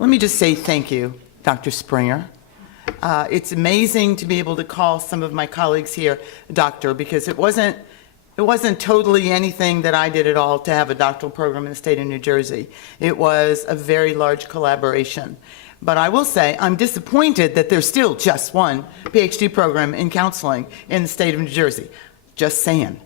Let me just say thank you, Dr. Springer. It's amazing to be able to call some of my colleagues here doctor, because it wasn't totally anything that I did at all to have a doctoral program in the state of New Jersey. It was a very large collaboration. But I will say I'm disappointed that there's still just one PhD program in counseling in the state of New Jersey. Just saying.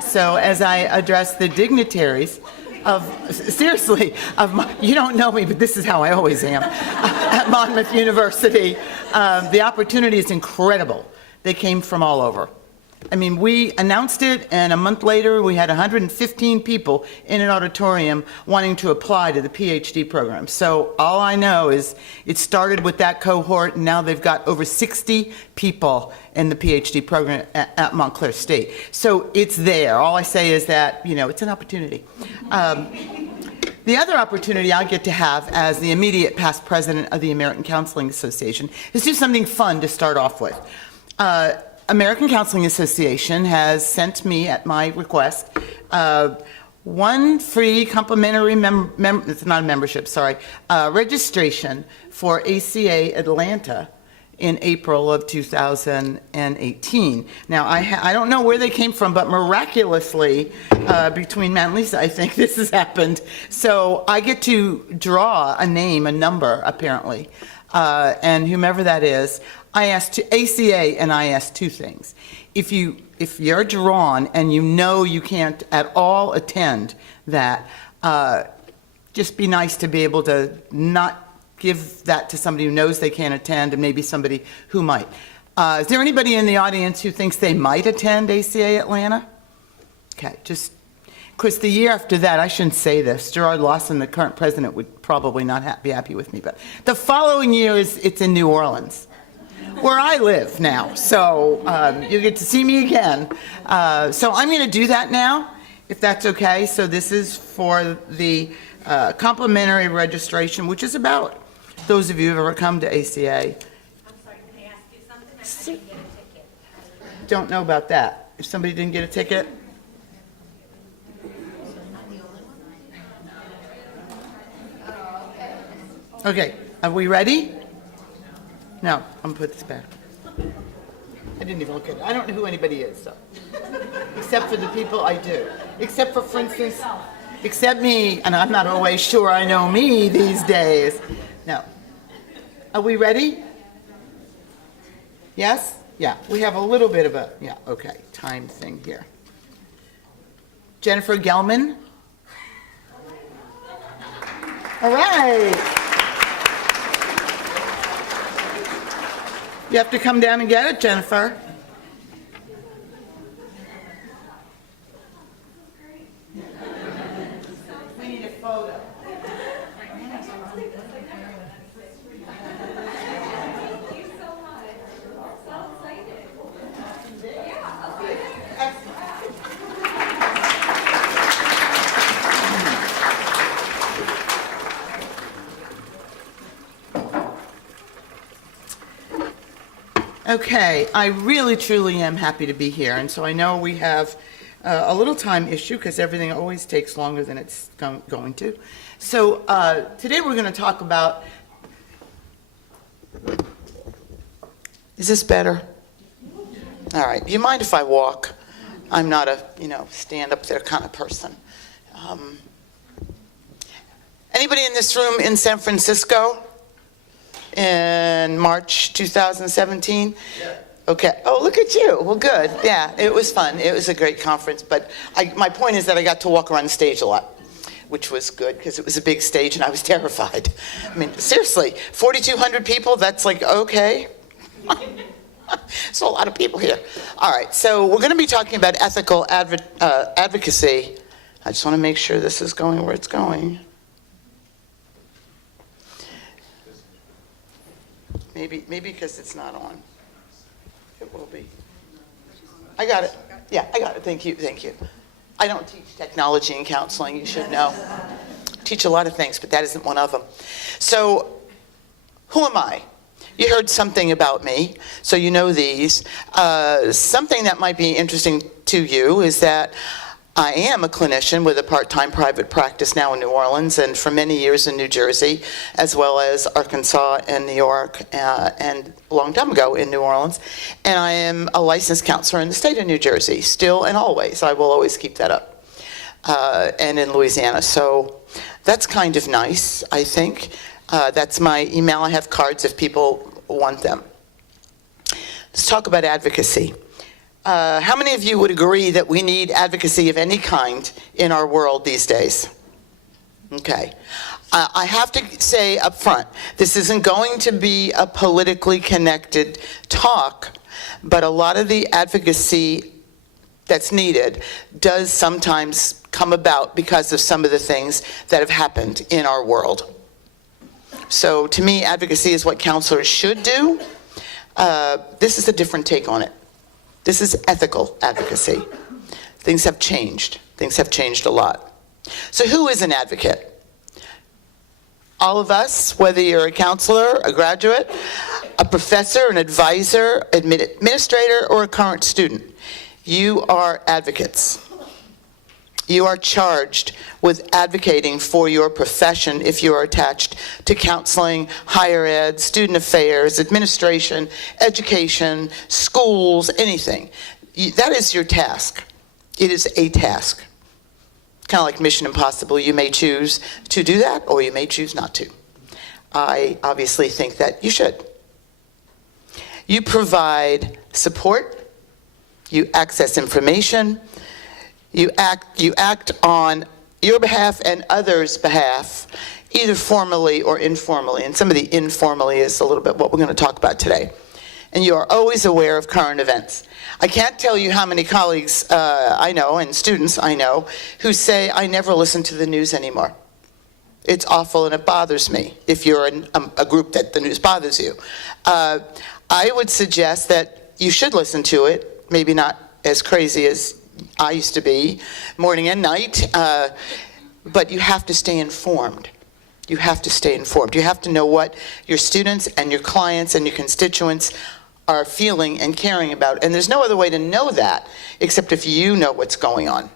So as I address the dignitaries you don't know me, but this is how I always am, at Monmouth University, the opportunity is incredible. They came from all over. I mean, we announced it, and a month later, we had 115 people in an auditorium wanting to apply to the PhD program. So all I know is it started with that cohort, and now they've got over 60 people in the PhD program at Montclair State. So it's there. All I say is that, it's an opportunity. The other opportunity I get to have as the immediate past president of the American Counseling Association is do something fun to start off with. American Counseling Association has sent me, at my request, one free complimentary it's not a membership, sorry, registration for ACA Atlanta in April of 2018. Now, I don't know where they came from, but miraculously, between Matt and Lisa, I think this has happened. So I get to draw a name, a number, apparently, and whomever that is, I asked ACA, and I asked two things. If you're drawn and you can't at all attend that, just be nice to be able to not give that to somebody who knows they can't attend, and maybe somebody who might. Is there anybody in the audience who thinks they might attend ACA Atlanta? Okay, just, of course, the year after that, I shouldn't say this, Gerard Lawson, the current president, would probably not be happy with me, but the following year it's in New Orleans, where I live now, so you get to see me again. So I'm going to do that now, if that's okay. So this is for the complimentary registration, which is about those of you who have ever come to ACA. I'm sorry, can I ask you something? I didn't get a ticket. Don't know about that. If somebody didn't get a ticket? Okay, are we ready? No, I'm gonna put this back. I didn't even look at it. I don't know who anybody is, so. Except for the people I do. Except for instance, except me, and I'm not always sure I know me these days. No. Are we ready? Yes? Yeah, we have a little bit of a, okay, time thing here. Jennifer Gelman. All right. You have to come down and get it, Jennifer. We need a photo. Thank you so much. So excited. Yeah, okay. Okay, I really truly am happy to be here, and so I know we have a little time issue because everything always takes longer than it's going to. So today we're going to talk about, is this better? All right, do you mind if I walk? I'm not a, stand up there kind of person. Anybody in this room in San Francisco in March 2017? Yeah. Okay. Oh, look at you. Well, good. Yeah, it was fun. It was a great conference. But my point is that I got to walk around the stage a lot, which was good because it was a big stage and I was terrified. I mean, seriously, 4,200 people, that's like, okay. So a lot of people here. All right, so we're going to be talking about ethical advocacy. I just want to make sure this is going where it's going. Maybe because it's not on. It will be. I got it. Yeah, I got it. Thank you. I don't teach technology and counseling, you should know. I teach a lot of things, but that isn't one of them. So, who am I? You heard something about me, so you know these. Something that might be interesting to you is that I am a clinician with a part-time private practice now in New Orleans and for many years in New Jersey, as well as Arkansas and New York, and a long time ago in New Orleans. And I am a licensed counselor in the state of New Jersey, still and always. I will always keep that up. And in Louisiana. So that's kind of nice, I think. That's my email. I have cards if people want them. Let's talk about advocacy. How many of you would agree that we need advocacy of any kind in our world these days? Okay. I have to say up front, this isn't going to be a politically connected talk, but a lot of the advocacy that's needed does sometimes come about because of some of the things that have happened in our world. So to me, advocacy is what counselors should do. This is a different take on it. This is ethical advocacy. Things have changed. Things have changed a lot. So who is an advocate? All of us, whether you're a counselor, a graduate, a professor, an advisor, administrator, or a current student, you are advocates. You are charged with advocating for your profession if you are attached to counseling, higher ed, student affairs, administration, education, schools, anything. That is your task. It is a task. Kind of like Mission Impossible. You may choose to do that or you may choose not to. I obviously think that you should. You provide support. You access information. You act on your behalf and others' behalf, either formally or informally. And some of the informally is a little bit what we're going to talk about today. And you are always aware of current events. I can't tell you how many colleagues I know and students I know who say, I never listen to the news anymore. It's awful and it bothers me if you're in a group that the news bothers you. I would suggest that you should listen to it, maybe not as crazy as I used to be, morning and night, but you have to stay informed. You have to stay informed. You have to know what your students and your clients and your constituents are feeling and caring about. And there's no other way to know that except if you know what's going on.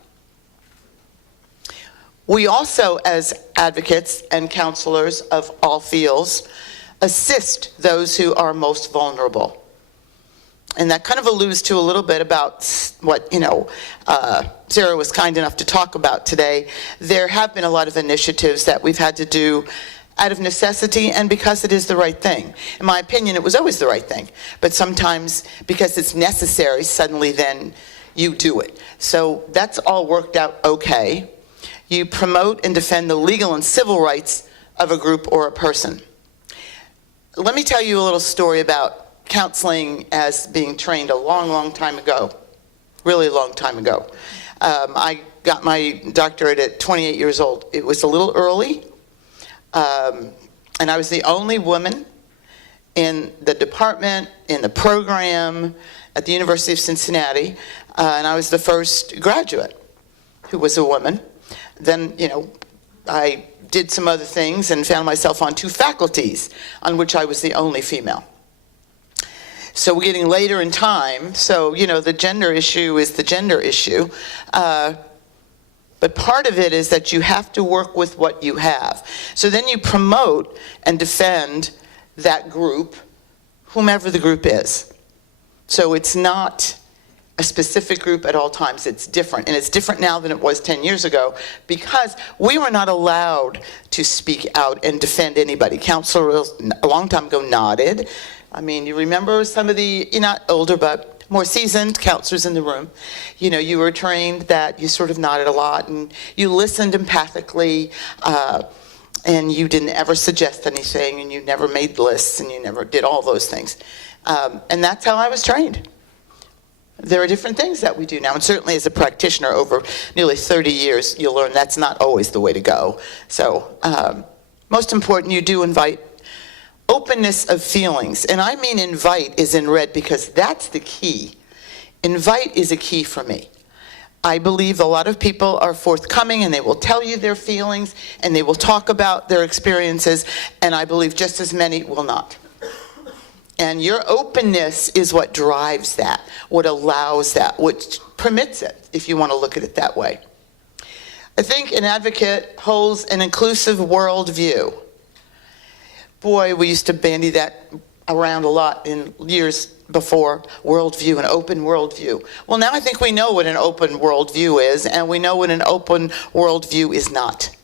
We also, as advocates and counselors of all fields, assist those who are most vulnerable. And that kind of alludes to a little bit about what, Sarah was kind enough to talk about today. There have been a lot of initiatives that we've had to do out of necessity and because it is the right thing. In my opinion, it was always the right thing. But sometimes because it's necessary, suddenly then you do it. So that's all worked out okay. You promote and defend the legal and civil rights of a group or a person. Let me tell you a little story about counseling as being trained a long, long time ago, really long time ago. I got my doctorate at 28 years old. It was a little early, and I was the only woman in the department, in the program at the University of Cincinnati, and I was the first graduate who was a woman. Then, I did some other things and found myself on 2 faculties on which I was the only female. So we're getting later in time, so, the gender issue is the gender issue. But part of it is that you have to work with what you have. So then you promote and defend that group, whomever the group is. So it's not a specific group at all times. It's different. And it's different now than it was 10 years ago because we were not allowed to speak out and defend anybody. Counselors a long time ago nodded. I mean, you remember some of the, you're not older, but more seasoned counselors in the room. You were trained that you sort of nodded a lot and you listened empathically and you didn't ever suggest anything and you never made lists and you never did all those things. And that's how I was trained. There are different things that we do now, and certainly as a practitioner over nearly 30 years, you'll learn that's not always the way to go. So most important, you do invite openness of feelings, and I mean invite is in red because that's the key. Invite is a key for me. I believe a lot of people are forthcoming and they will tell you their feelings and they will talk about their experiences, and I believe just as many will not. And your openness is what drives that, what allows that, what permits it, if you want to look at it that way. I think an advocate holds an inclusive worldview. Boy, we used to bandy that around a lot in years before, worldview, an open worldview. Well, now I think we know what an open worldview is, and we know what an open worldview is not.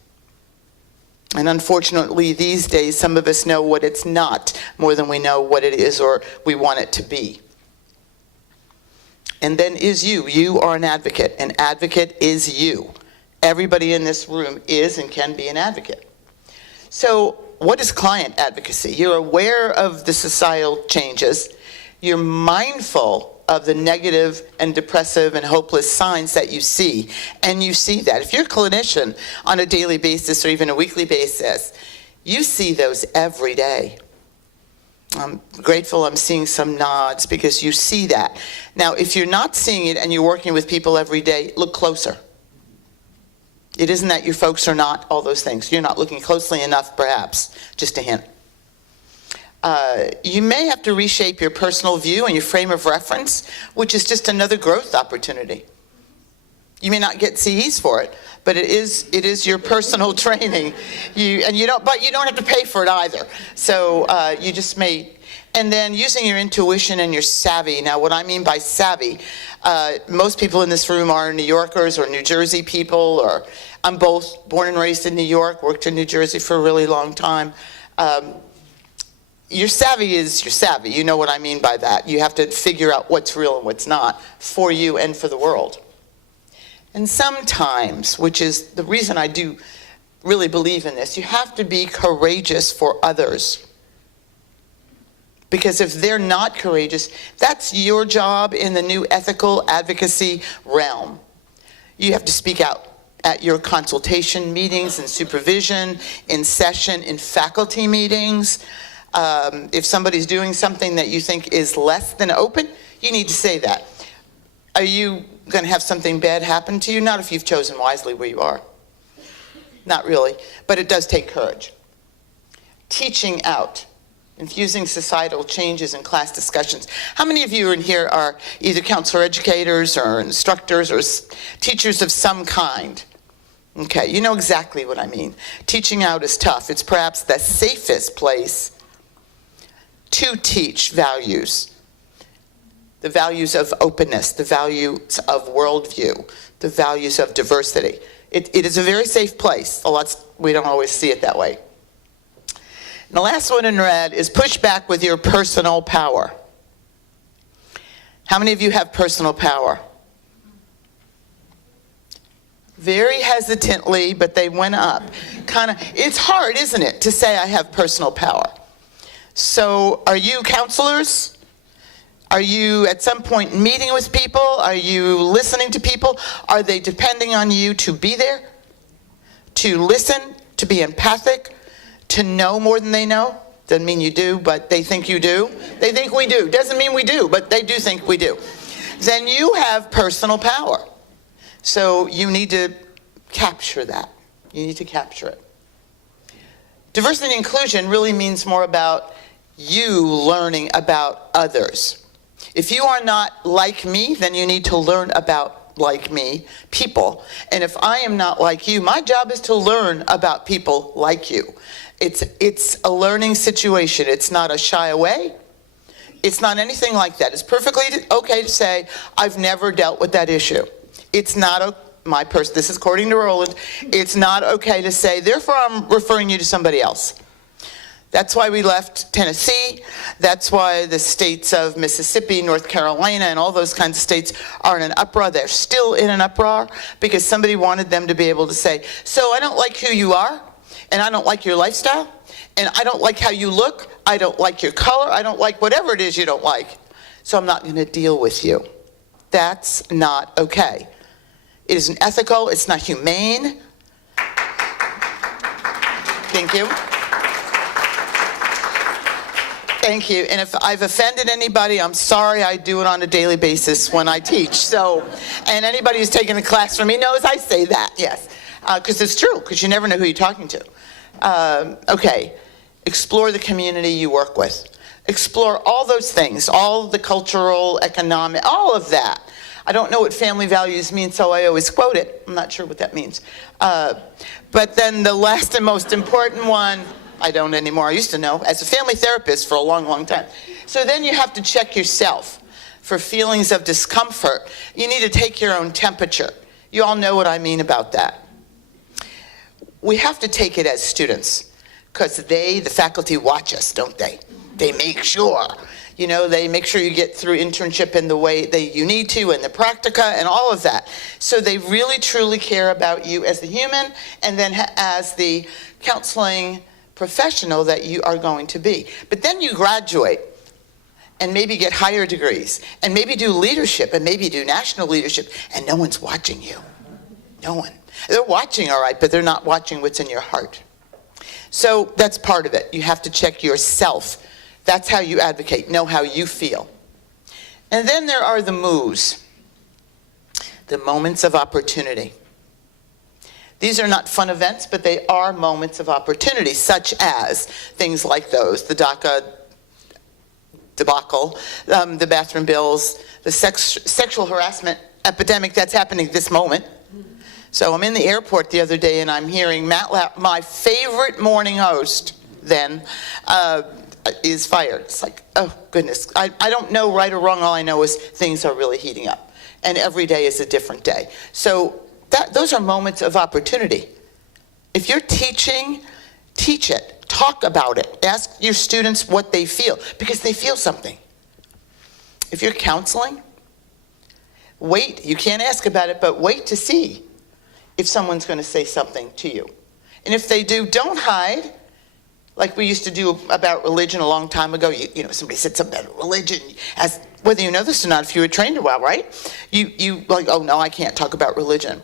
And unfortunately, these days, some of us know what it's not more than we know what it is or we want it to be. And then is you. You are an advocate. An advocate is you. Everybody in this room is and can be an advocate. So what is client advocacy? You're aware of the societal changes. You're mindful of the negative and depressive and hopeless signs that you see. And you see that. If you're a clinician on a daily basis or even a weekly basis, you see those every day. I'm grateful I'm seeing some nods because you see that. Now, if you're not seeing it and you're working with people every day, look closer. It isn't that your folks are not all those things. You're not looking closely enough, perhaps. Just a hint. You may have to reshape your personal view and your frame of reference, which is just another growth opportunity. You may not get CEs for it, but it is your personal training. But you don't have to pay for it either. So you just may. And then using your intuition and your savvy. Now, what I mean by savvy, most people in this room are New Yorkers or New Jersey people, or I'm both born and raised in New York, worked in New Jersey for a really long time. Your savvy is your savvy. You know what I mean by that. You have to figure out what's real and what's not for you and for the world. And sometimes, which is the reason I do really believe in this, you have to be courageous for others. Because if they're not courageous, that's your job in the new ethical advocacy realm. You have to speak out at your consultation meetings and supervision, in session, in faculty meetings. If somebody's doing something that you think is less than open, you need to say that. Are you going to have something bad happen to you? Not if you've chosen wisely where you are. Not really, but it does take courage. Teaching out, infusing societal changes in class discussions. How many of you in here are either counselor educators or instructors or teachers of some kind? Okay, you know exactly what I mean. Teaching out is tough. It's perhaps the safest place to teach values. The values of openness, the values of worldview, the values of diversity. It is a very safe place. We don't always see it that way. And the last one in red is push back with your personal power. How many of you have personal power? Very hesitantly, but they went up. It's hard, isn't it, to say I have personal power. So are you counselors? Are you at some point meeting with people? Are you listening to people? Are they depending on you to be there? To listen? To be empathic? To know more than they know? Doesn't mean you do, but they think you do. They think we do. Doesn't mean we do, but they do think we do. Then you have personal power. So you need to capture that. You need to capture it. Diversity and inclusion really means more about you learning about others. If you are not like me, then you need to learn about like me, people. And if I am not like you, my job is to learn about people like you. It's a learning situation. It's not a shy away. It's not anything like that. It's perfectly okay to say, I've never dealt with that issue. It's not this is according to Roland, it's not okay to say, therefore I'm referring you to somebody else. That's why we left Tennessee. That's why the states of Mississippi, North Carolina, and all those kinds of states are in an uproar. They're still in an uproar because somebody wanted them to be able to say, so I don't like who you are, and I don't like your lifestyle, and I don't like how you look, I don't like your color, I don't like whatever it is you don't like, so I'm not going to deal with you. That's not okay. It isn't ethical, it's not humane. Thank you. Thank you. And if I've offended anybody, I'm sorry. I do it on a daily basis when I teach. So, and anybody who's taken a class from me knows I say that, yes. Because it's true, because you never know who you're talking to. Okay. Explore the community you work with. Explore all those things, all the cultural, economic, all of that. I don't know what family values mean, so I always quote it. I'm not sure what that means. But then the last and most important one, I don't anymore. I used to know as a family therapist for a long, long time. So then you have to check yourself for feelings of discomfort. You need to take your own temperature. You all know what I mean about that. We have to take it as students because the faculty watch us, don't they? They make sure. You know, they make sure you get through internship in the way you need to, and the practica and all of that. So they really truly care about you as the human and then as the counseling professional that you are going to be. But then you graduate and maybe get higher degrees and maybe do leadership and maybe do national leadership, and no one's watching you. No one. They're watching, all right, but they're not watching what's in your heart. So that's part of it. You have to check yourself. That's how you advocate, know how you feel. And then there are the moves, the moments of opportunity. These are not fun events, but they are moments of opportunity, such as things like those, the DACA debacle, the bathroom bills, the sexual harassment epidemic that's happening this moment. So I'm in the airport the other day and I'm hearing Matt Lapp, my favorite morning host then, is fired. It's like, oh goodness. I don't know right or wrong. All I know is things are really heating up. And every day is a different day. So those are moments of opportunity. If you're teaching, teach it. Talk about it. Ask your students what they feel, because they feel something. If you're counseling, wait. You can't ask about it, but wait to see if someone's going to say something to you. And if they do, don't hide. Like we used to do about religion a long time ago. You know, somebody said something about religion, as whether you know this or not, if you were trained a while, right? You like, oh no, I can't talk about religion.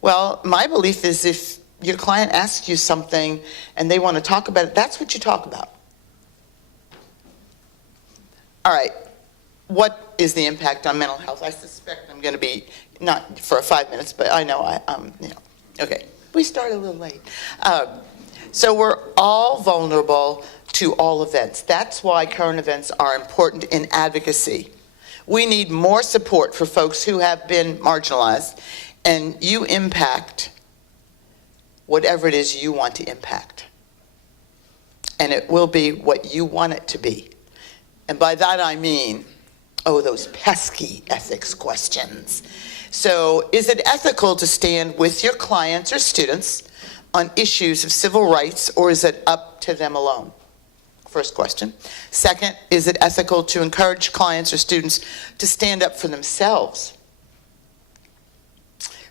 Well, my belief is if your client asks you something and they want to talk about it, that's what you talk about. All right, what is the impact on mental health? I suspect I'm going to be, not for 5 minutes, but I know okay, we started a little late. So we're all vulnerable to all events. That's why current events are important in advocacy. We need more support for folks who have been marginalized, and you impact whatever it is you want to impact. And it will be what you want it to be. And by that I mean, those pesky ethics questions. So is it ethical to stand with your clients or students on issues of civil rights, or is it up to them alone? First question. Second, is it ethical to encourage clients or students to stand up for themselves?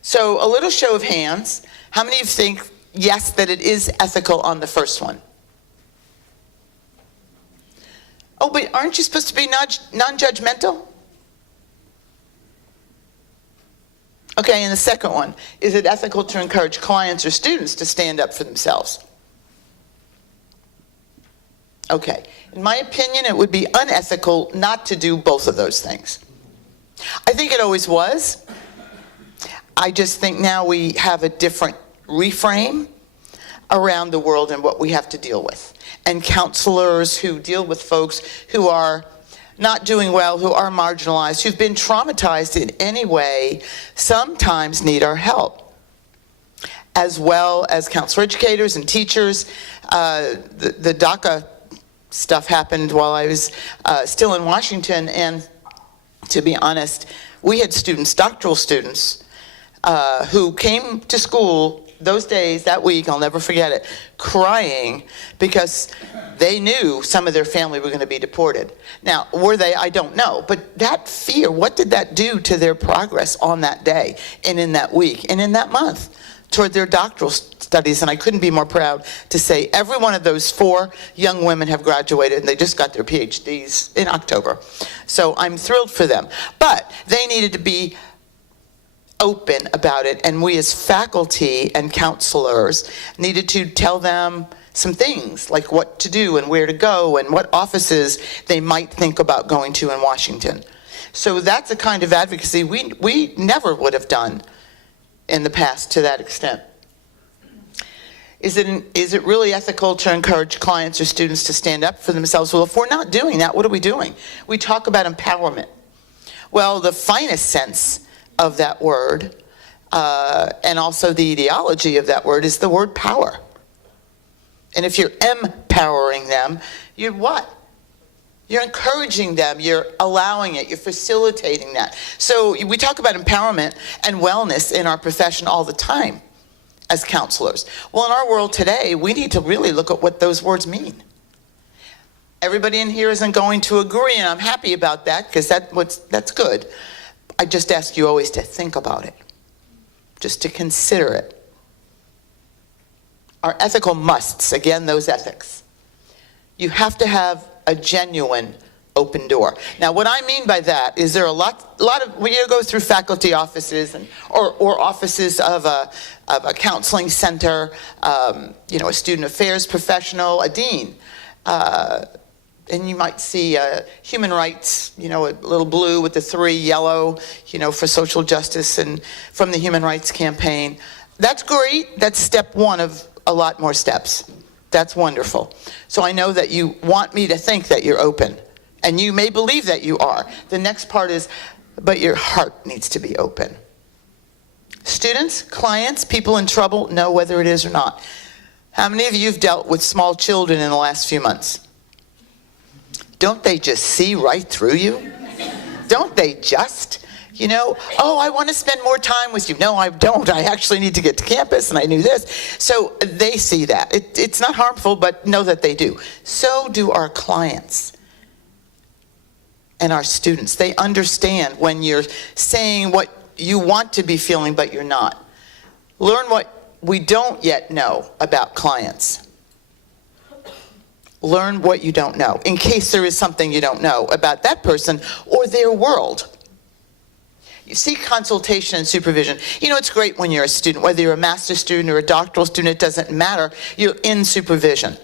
So a little show of hands. How many of you think, yes, that it is ethical on the first one? Oh, but aren't you supposed to be non-judgmental? Okay, and the second one, is it ethical to encourage clients or students to stand up for themselves? Okay, in my opinion, it would be unethical not to do both of those things. I think it always was. I just think now we have a different reframe around the world and what we have to deal with. And counselors who deal with folks who are not doing well, who are marginalized, who've been traumatized in any way, sometimes need our help. As well as counselor educators and teachers. The DACA stuff happened while I was still in Washington, and to be honest, we had students, doctoral students, who came to school those days, that week, I'll never forget it, crying because they knew some of their family were going to be deported. Now, were they? I don't know. But that fear, what did that do to their progress on that day and in that week and in that month toward their doctoral studies? And I couldn't be more proud to say every one of those 4 young women have graduated, and they just got their PhDs in October. So I'm thrilled for them. But they needed to be open about it, and we as faculty and counselors needed to tell them some things, like what to do and where to go and what offices they might think about going to in Washington. So that's a kind of advocacy we never would have done in the past to that extent. Is it really ethical to encourage clients or students to stand up for themselves? Well, if we're not doing that, what are we doing? We talk about empowerment. Well, the finest sense of that word, and also the etiology of that word, is the word power. And if you're empowering them, you're what? You're encouraging them, you're allowing it, you're facilitating that. So we talk about empowerment and wellness in our profession all the time as counselors. Well, in our world today, we need to really look at what those words mean. Everybody in here isn't going to agree, and I'm happy about that, because that's good. I just ask you always to think about it, just to consider it. Our ethical musts, again, those ethics. You have to have a genuine open door. Now, what I mean by that is there are a lot of, when you go through faculty offices or offices of a counseling center, a student affairs professional, a dean, and you might see human rights, a little blue with the 3 yellow, for social justice and from the Human Rights Campaign. That's great. That's step 1 of a lot more steps. That's wonderful. So I know that you want me to think that you're open, and you may believe that you are. The next part is, but your heart needs to be open. Students, clients, people in trouble know whether it is or not. How many of you have dealt with small children in the last few months? Don't they just see right through you? Don't they just? Oh, I want to spend more time with you. No, I don't. I actually need to get to campus, and I knew this. So they see that. It's not harmful, but know that they do. So do our clients and our students. They understand when you're saying what you want to be feeling, but you're not. Learn what we don't yet know about clients. Learn what you don't know, in case there is something you don't know about that person or their world. You see consultation and supervision. It's great when you're a student, whether you're a master's student or a doctoral student, it doesn't matter. You're in supervision.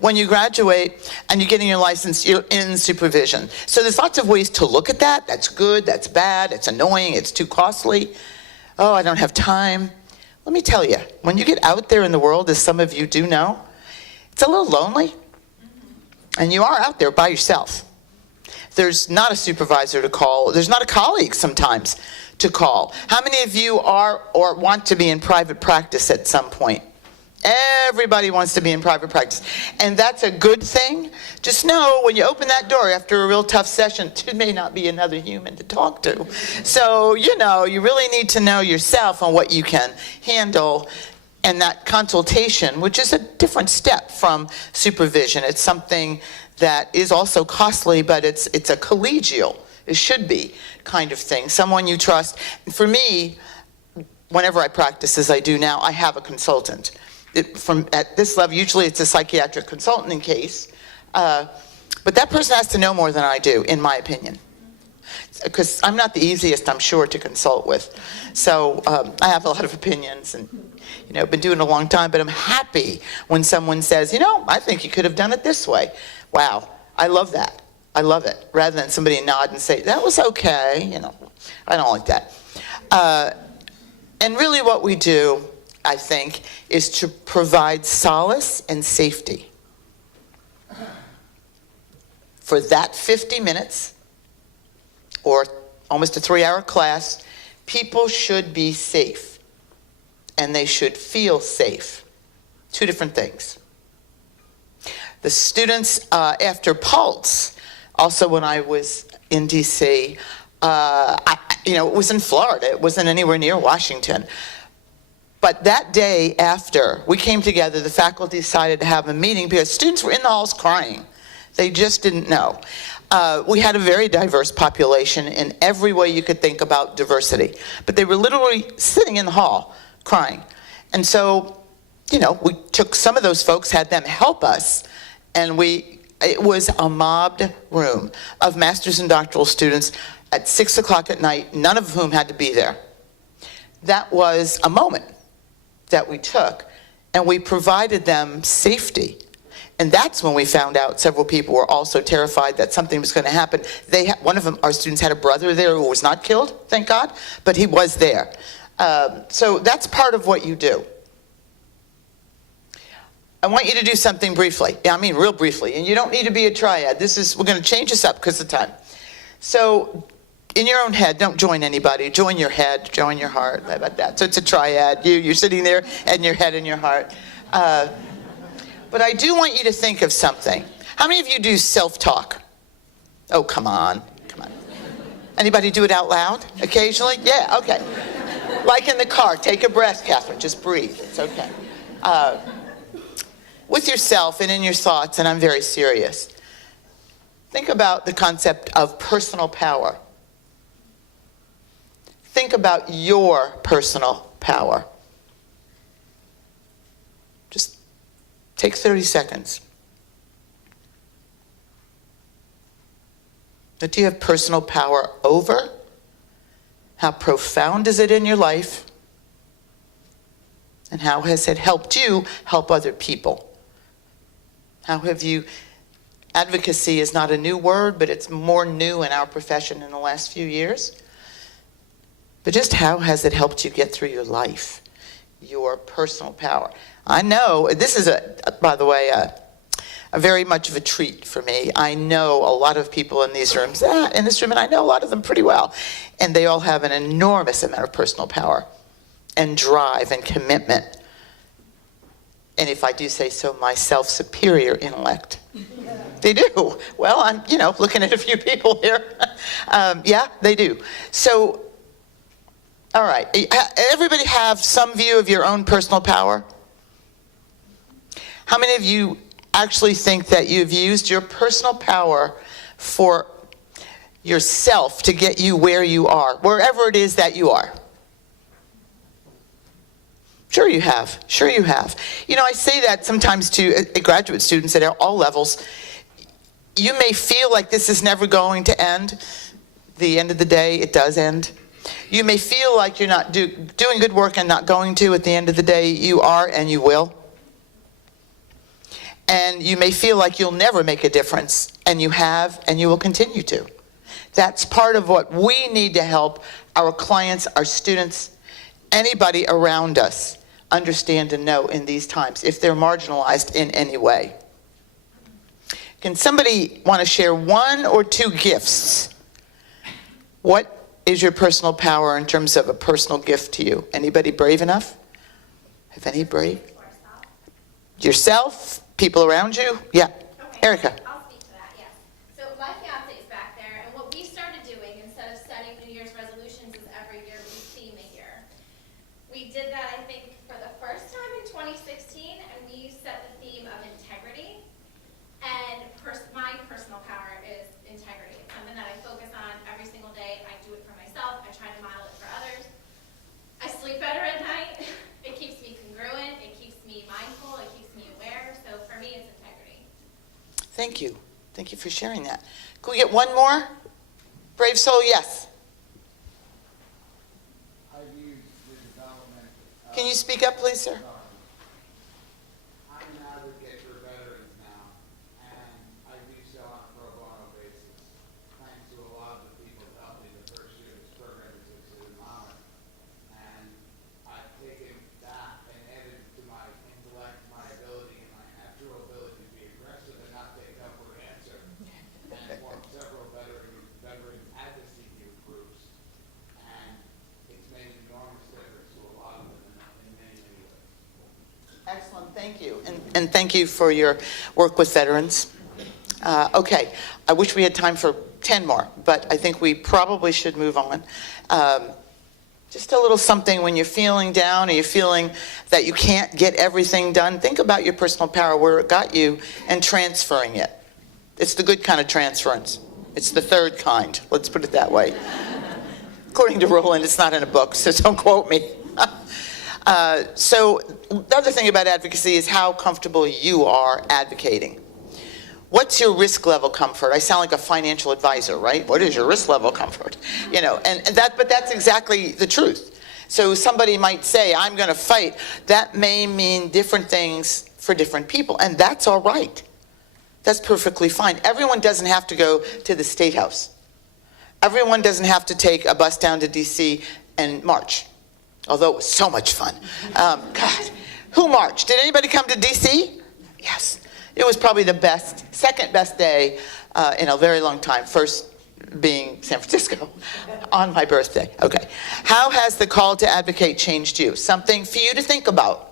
When you graduate and you're getting your license, you're in supervision. So there's lots of ways to look at that. That's good, that's bad, it's annoying, it's too costly. Oh, I don't have time. Let me tell you, when you get out there in the world, as some of you do know, it's a little lonely. And you are out there by yourself. There's not a supervisor to call. There's not a colleague sometimes to call. How many of you are or want to be in private practice at some point? Everybody wants to be in private practice. And that's a good thing. Just know when you open that door after a real tough session, there may not be another human to talk to. So, you really need to know yourself on what you can handle. And that consultation, which is a different step from supervision. It's something that is also costly, but it's a collegial, it should be, kind of thing. Someone you trust. For me, whenever I practice, as I do now, I have a consultant. At this level, usually it's a psychiatric consultant in case. But that person has to know more than I do, in my opinion. Because I'm not the easiest, I'm sure, to consult with. So I have a lot of opinions and, been doing it a long time, but I'm happy when someone says, I think you could have done it this way. Wow, I love that. I love it. Rather than somebody nod and say, that was okay, I don't like that. And really what we do, I think, is to provide solace and safety. For that 50 minutes, or almost a 3-hour class, people should be safe. And they should feel safe. 2 different things. The students, after Pulse, also when I was in D.C., it was in Florida. It wasn't anywhere near Washington. But that day after we came together, the faculty decided to have a meeting because students were in the halls crying. They just didn't know. We had a very diverse population in every way you could think about diversity. But they were literally sitting in the hall crying. And so, we took some of those folks, had them help us, and it was a mobbed room of master's and doctoral students at 6 o'clock at night, none of whom had to be there. That was a moment that we took, and we provided them safety. And that's when we found out several people were also terrified that something was going to happen. One of them, our students, had a brother there who was not killed, thank God, but he was there. So that's part of what you do. I want you to do something briefly. I mean, real briefly. And you don't need to be a triad. We're going to change this up because of time. So in your own head, don't join anybody. Join your head, join your heart. How about that? So it's a triad. You're sitting there, and your head and your heart. But I do want you to think of something. How many of you do self-talk? Oh, come on. Anybody do it out loud occasionally? Yeah, okay. Like in the car, take a breath, Catherine. Just breathe. It's okay. With yourself and in your thoughts, and I'm very serious, think about the concept of personal power. Think about your personal power. Just take 30 seconds. What do you have personal power over? How profound is it in your life? And how has it helped you help other people? How have you, advocacy is not a new word, but it's more new in our profession in the last few years. But just how has it helped you get through your life? Your personal power. I know, this is, by the way, a very much of a treat for me. I know a lot of people in these rooms, in this room, and I know a lot of them pretty well. And they all have an enormous amount of personal power and drive and commitment. And if I do say so myself, superior intellect. They do. Well, I'm, looking at a few people here. Yeah, they do. So, all right. Everybody have some view of your own personal power? How many of you actually think that you've used your personal power for yourself to get you where you are, wherever it is that you are? Sure you have. Sure you have. I say that sometimes to graduate students at all levels. You may feel like this is never going to end. The end of the day, it does end. You may feel like you're not doing good work and not going to. At the end of the day, you are and you will. And you may feel like you'll never make a difference, and you have, and you will continue to. That's part of what we need to help our clients, our students, anybody around us understand and know in these times, if they're marginalized in any way. Can somebody want to share one or two gifts? What is your personal power in terms of a personal gift to you? Anybody brave enough? Have any brave? Yourself? People around you? Yeah. Okay. Erica. I'll speak to that, yes. So my fiance is back there, and what we started doing, instead of setting New Year's resolutions, is every year we theme a year. We did that, I think, for the first time in 2016, and we set the theme of integrity. And my personal power is integrity. It's something that I focus on every single day. I do it for myself. I try to model it for others. I sleep better at night. It keeps me congruent. It keeps me mindful. It keeps me aware. So for me, it's integrity. Thank you. Thank you for sharing that. Can we get one more? Brave soul, yes. I've used the development of, Can you speak up, please, sir? I'm an advocate for veterans now, and I do so on a pro bono basis, thanks to a lot of the people that helped me the first year this program existed in Monmouth. And I've taken that and added to my intellect, my ability, and my natural ability to be aggressive and not take no for an answer, and formed several veteran advocacy groups, and it's made an enormous difference to a lot of them in many, many ways. Excellent, thank you. And thank you for your work with veterans. Okay, I wish we had time for 10 more, but I think we probably should move on. Just a little something when you're feeling down or you're feeling that you can't get everything done, think about your personal power, where it got you, and transferring it. It's the good kind of transference. It's the third kind, let's put it that way. According to Roland, it's not in a book, so don't quote me. So the other thing about advocacy is how comfortable you are advocating. What's your risk level comfort? I sound like a financial advisor, right? What is your risk level comfort? But that's exactly the truth. So somebody might say, I'm going to fight. That may mean different things for different people, and that's all right. That's perfectly fine. Everyone doesn't have to go to the State House. Everyone doesn't have to take a bus down to D.C. and march, although it was so much fun. God, who marched? Did anybody come to D.C.? Yes. It was probably the second best day in a very long time. First, being San Francisco, on my birthday. Okay. How has the call to advocate changed you? Something for you to think about.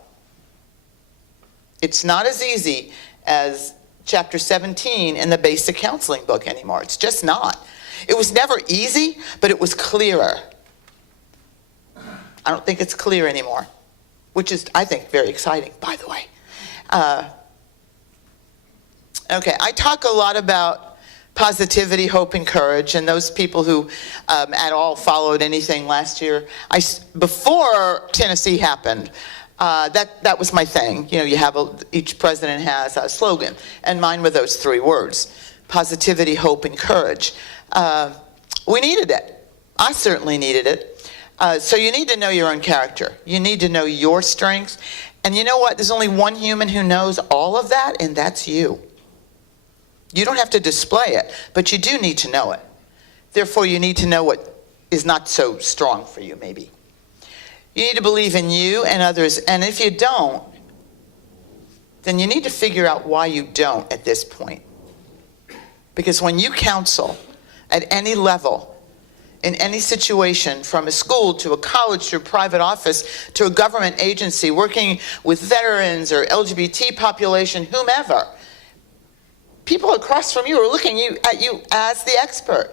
It's not as easy as chapter 17 in the basic counseling book anymore. It's just not. It was never easy, but it was clearer. I don't think it's clear anymore, which is, I think, very exciting, by the way. Okay, I talk a lot about positivity, hope, and courage, and those people who at all followed anything last year, before Tennessee happened, that was my thing. You know, you have each president has a slogan, and mine were those three words: positivity, hope, and courage. We needed it. I certainly needed it. So you need to know your own character. You need to know your strengths. And you know what? There's only one human who knows all of that, and that's you. You don't have to display it, but you do need to know it. Therefore, you need to know what is not so strong for you, maybe. You need to believe in you and others, and if you don't, then you need to figure out why you don't at this point. Because when you counsel at any level, in any situation, from a school to a college to a private office to a government agency, working with veterans or LGBT population, whomever, people across from you are looking at you as the expert.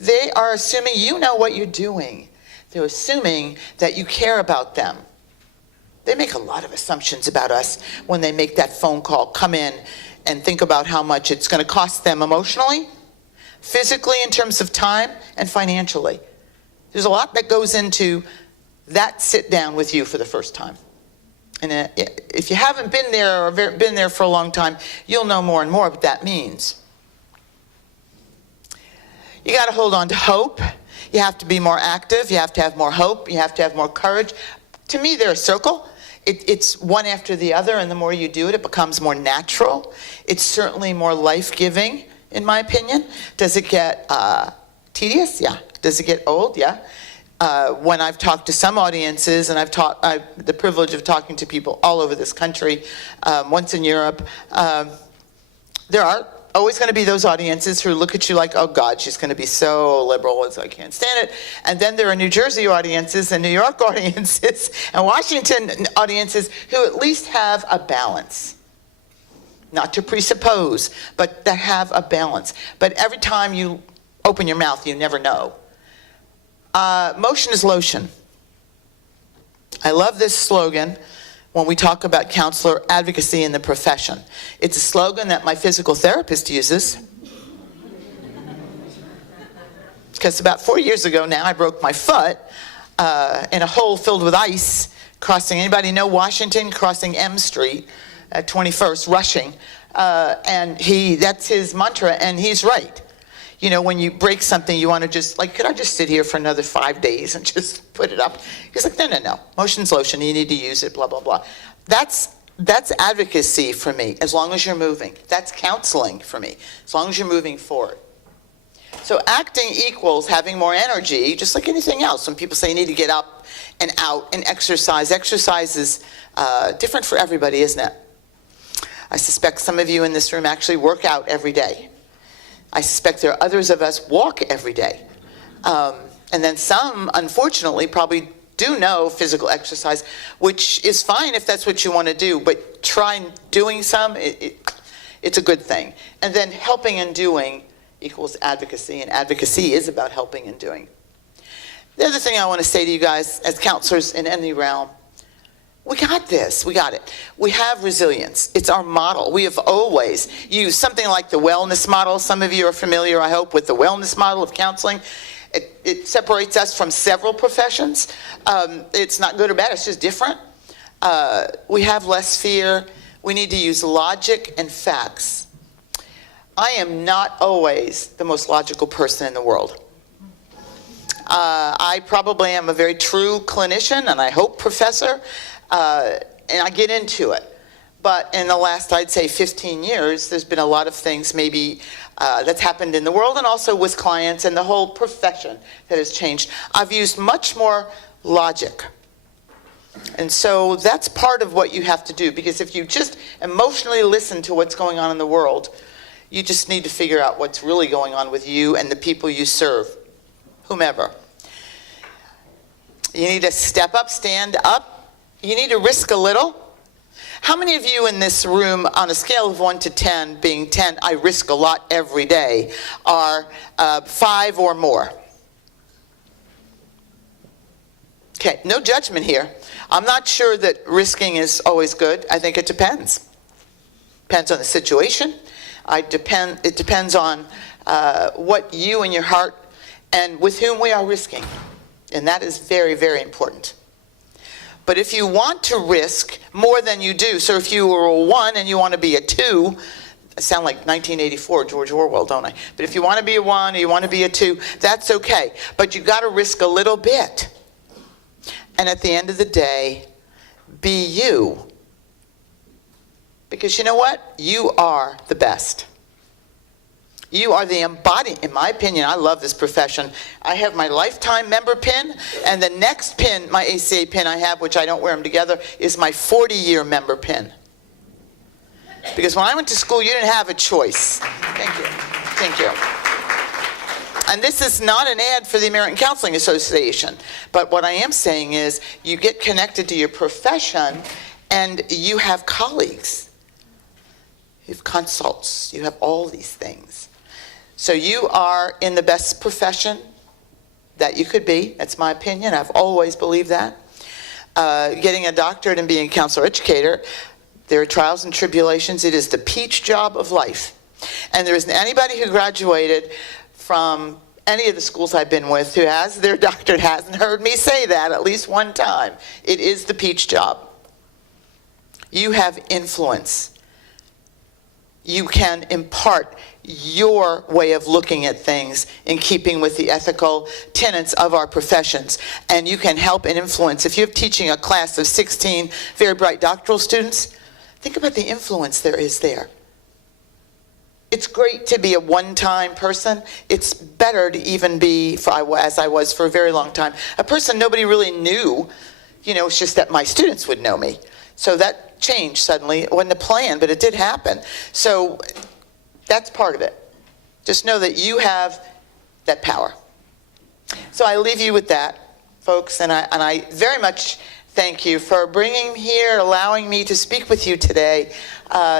They are assuming you know what you're doing. They're assuming that you care about them. They make a lot of assumptions about us when they make that phone call, come in and think about how much it's going to cost them emotionally, physically in terms of time, and financially. There's a lot that goes into that sit down with you for the first time. And if you haven't been there or been there for a long time, you'll know more and more what that means. You got to hold on to hope. You have to be more active. You have to have more hope. You have to have more courage. To me, they're a circle. It's one after the other, and the more you do it, it becomes more natural. It's certainly more life-giving, in my opinion. Does it get tedious? Yeah. Does it get old? Yeah. When I've talked to some audiences, and I've the privilege of talking to people all over this country, once in Europe, there are always going to be those audiences who look at you like, oh God, she's going to be so liberal, I can't stand it. And then there are New Jersey audiences and New York audiences and Washington audiences who at least have a balance. Not to presuppose, but that have a balance. But every time you open your mouth, you never know. Motion is lotion. I love this slogan when we talk about counselor advocacy in the profession. It's a slogan that my physical therapist uses. Because about 4 years ago now, I broke my foot in a hole filled with ice, crossing, anybody know Washington, crossing M Street at 21st, rushing. And that's his mantra, and he's right. You know, when you break something, you want to just, like, could I just sit here for another 5 days and just put it up? He's like, no. Motion's lotion. You need to use it, blah, blah, blah. That's advocacy for me, as long as you're moving. That's counseling for me, as long as you're moving forward. So acting equals having more energy, just like anything else. When people say you need to get up and out and exercise, exercise is different for everybody, isn't it? I suspect some of you in this room actually work out every day. I suspect there are others of us walk every day. And then some, unfortunately, probably do know physical exercise, which is fine if that's what you want to do, but try doing some, it's a good thing. And then helping and doing equals advocacy, and advocacy is about helping and doing. The other thing I want to say to you guys as counselors in any realm, we got this. We got it. We have resilience. It's our model. We have always used something like the wellness model. Some of you are familiar, I hope, with the wellness model of counseling. It separates us from several professions. It's not good or bad. It's just different. We have less fear. We need to use logic and facts. I am not always the most logical person in the world. I probably am a very true clinician, and I hope professor. And I get into it. But in the last, I'd say, 15 years, there's been a lot of things maybe that's happened in the world and also with clients and the whole profession that has changed. I've used much more logic. And so that's part of what you have to do, because if you just emotionally listen to what's going on in the world, You just need to figure out what's really going on with you and the people you serve, whomever. You need to step up, stand up. You need to risk a little. How many of you in this room, on a scale of 1 to 10, being 10, I risk a lot every day, are 5 or more? Okay, no judgment here. I'm not sure that risking is always good. I think it depends. Depends on the situation. It depends on what you and your heart and with whom we are risking. And that is very, very important. But if you want to risk more than you do, so if you were a 1 and you want to be a 2, I sound like 1984 George Orwell, don't I? But if you want to be a 1 or you want to be a 2, that's okay. But you've got to risk a little bit. And at the end of the day, be you. Because you know what? You are the best. You are the embodiment, in my opinion. I love this profession. I have my lifetime member pin, and the next pin, my ACA pin I have, which I don't wear them together, is my 40-year member pin. Because when I went to school, you didn't have a choice. Thank you. Thank you. And this is not an ad for the American Counseling Association, but what I am saying is you get connected to your profession and you have colleagues. You have consults. You have all these things. So you are in the best profession that you could be. That's my opinion. I've always believed that. Getting a doctorate and being a counselor educator, there are trials and tribulations. It is the peach job of life. And there isn't anybody who graduated from any of the schools I've been with who has their doctorate hasn't heard me say that at least one time. It is the peach job. You have influence. You can impart your way of looking at things in keeping with the ethical tenets of our professions. And you can help and influence. If you're teaching a class of 16 very bright doctoral students, think about the influence there is there. It's great to be a one-time person. It's better to even be, as I was for a very long time, a person nobody really knew. It's just that my students would know me. So that changed suddenly. It wasn't a plan, but it did happen. So that's part of it. Just know that you have that power. So I leave you with that, folks, and I very much thank you for bringing me here, allowing me to speak with you today.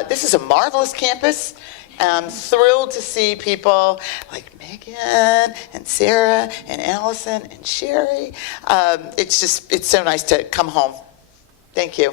This is a marvelous campus. I'm thrilled to see people like Megan and Sarah and Allison and Sherry. It's so nice to come home. Thank you.